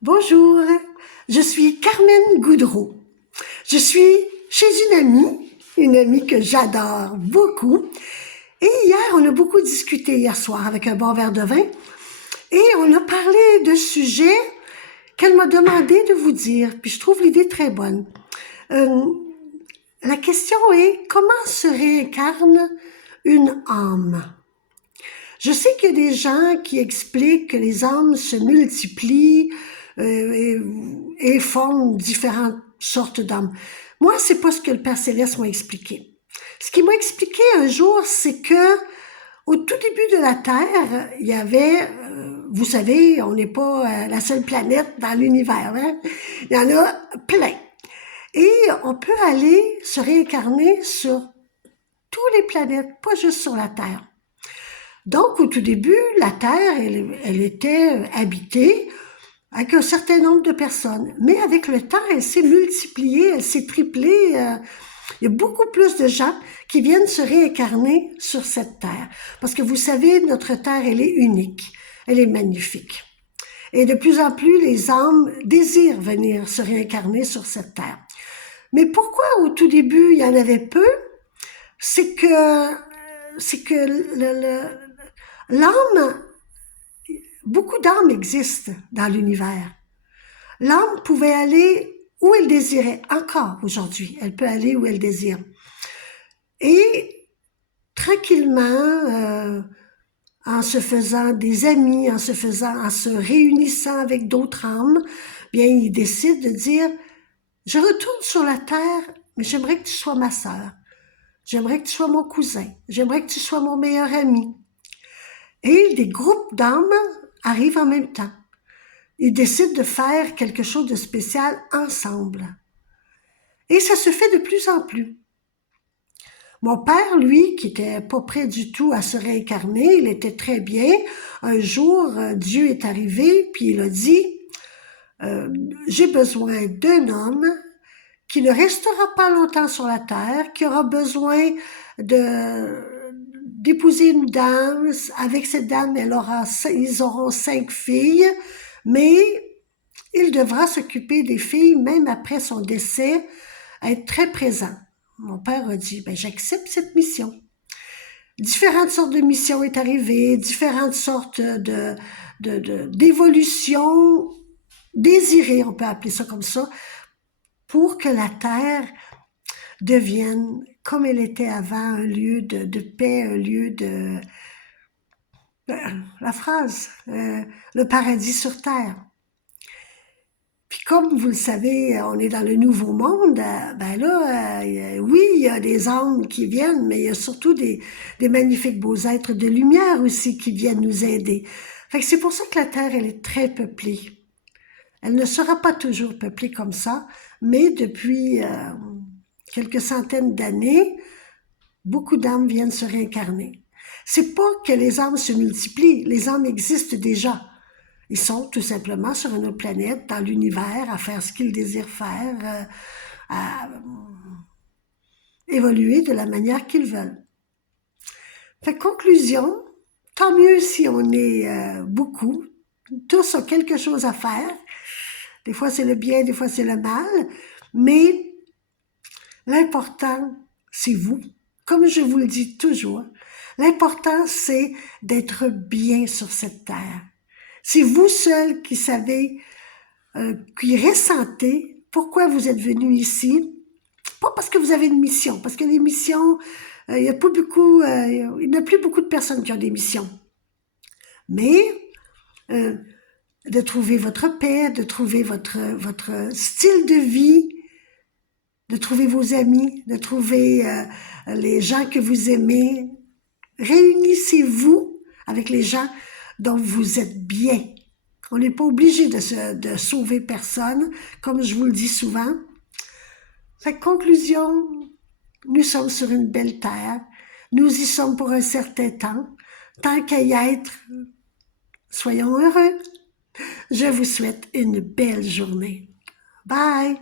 Bonjour, je suis Carmen Goudreau. Je suis chez une amie que j'adore beaucoup. Et hier, on a beaucoup discuté hier soir avec un bon verre de vin. Et on a parlé de sujets qu'elle m'a demandé de vous dire. Puis je trouve l'idée très bonne. Euh, la question est, comment se réincarne une âme? Je sais qu'il y a des gens qui expliquent que les âmes se multiplient et forment différentes sortes d'âmes. Moi, c'est pas ce que le Père Céleste m'a expliqué. Ce qu'il m'a expliqué un jour, c'est que au tout début de la Terre, il y avait, vous savez, on n'est pas la seule planète dans l'univers, hein? Il y en a plein. Et on peut aller se réincarner sur toutes les planètes, pas juste sur la Terre. Donc, au tout début, la Terre, elle était habitée avec un certain nombre de personnes. Mais avec le temps, elle s'est multipliée, elle s'est triplée. Il y a beaucoup plus de gens qui viennent se réincarner sur cette Terre. Parce que vous savez, notre Terre, elle est unique. Elle est magnifique. Et de plus en plus, les âmes désirent venir se réincarner sur cette Terre. Mais pourquoi au tout début, il y en avait peu? C'est que, l'âme, beaucoup d'âmes existent dans l'univers. L'âme pouvait aller où elle désirait, encore aujourd'hui, elle peut aller où elle désire. Et tranquillement, en se faisant des amis, en se réunissant avec d'autres âmes, bien, il décide de dire, je retourne sur la terre, mais j'aimerais que tu sois ma sœur. J'aimerais que tu sois mon cousin. J'aimerais que tu sois mon meilleur ami. Et des groupes d'âmes arrivent en même temps. Ils décident de faire quelque chose de spécial ensemble. Et ça se fait de plus en plus. Mon père, lui, qui était pas prêt du tout à se réincarner, il était très bien. Un jour, Dieu est arrivé, puis il a dit, j'ai besoin d'un homme qui ne restera pas longtemps sur la terre, qui aura besoin d'épouser une dame. Avec cette dame, ils auront 5 filles, mais il devra s'occuper des filles même après son décès, être très présent. Mon père a dit, ben, j'accepte cette mission. Différentes sortes de missions est arrivées, différentes sortes d'évolutions désirées, on peut appeler ça comme ça, pour que la terre devienne, comme elle était avant, un lieu de paix, un lieu de... La phrase, le paradis sur terre. Puis comme vous le savez, on est dans le nouveau monde, ben là, oui, il y a des âmes qui viennent, mais il y a surtout des magnifiques beaux êtres de lumière aussi qui viennent nous aider. Fait que c'est pour ça que la Terre, elle est très peuplée. Elle ne sera pas toujours peuplée comme ça, mais depuis quelques centaines d'années, beaucoup d'âmes viennent se réincarner. C'est pas que les âmes se multiplient, les âmes existent déjà. Ils sont tout simplement sur une autre planète, dans l'univers, à faire ce qu'ils désirent faire, à évoluer de la manière qu'ils veulent. Fait que conclusion, tant mieux si on est beaucoup, tous ont quelque chose à faire. Des fois c'est le bien, des fois c'est le mal, mais l'important, c'est vous. Comme je vous le dis toujours, l'important, c'est d'être bien sur cette terre. C'est vous seul qui savez, qui ressentez pourquoi vous êtes venu ici. Pas parce que vous avez une mission, parce que les missions, il n'y a pas beaucoup, il n'y a plus beaucoup de personnes qui ont des missions. Mais euh, de trouver votre paix, de trouver votre style de vie, de trouver vos amis, de trouver les gens que vous aimez. Réunissez-vous avec les gens dont vous êtes bien. On n'est pas obligé de sauver personne, comme je vous le dis souvent. Fait conclusion, nous sommes sur une belle terre. Nous y sommes pour un certain temps. Tant qu'à y être, soyons heureux. Je vous souhaite une belle journée. Bye!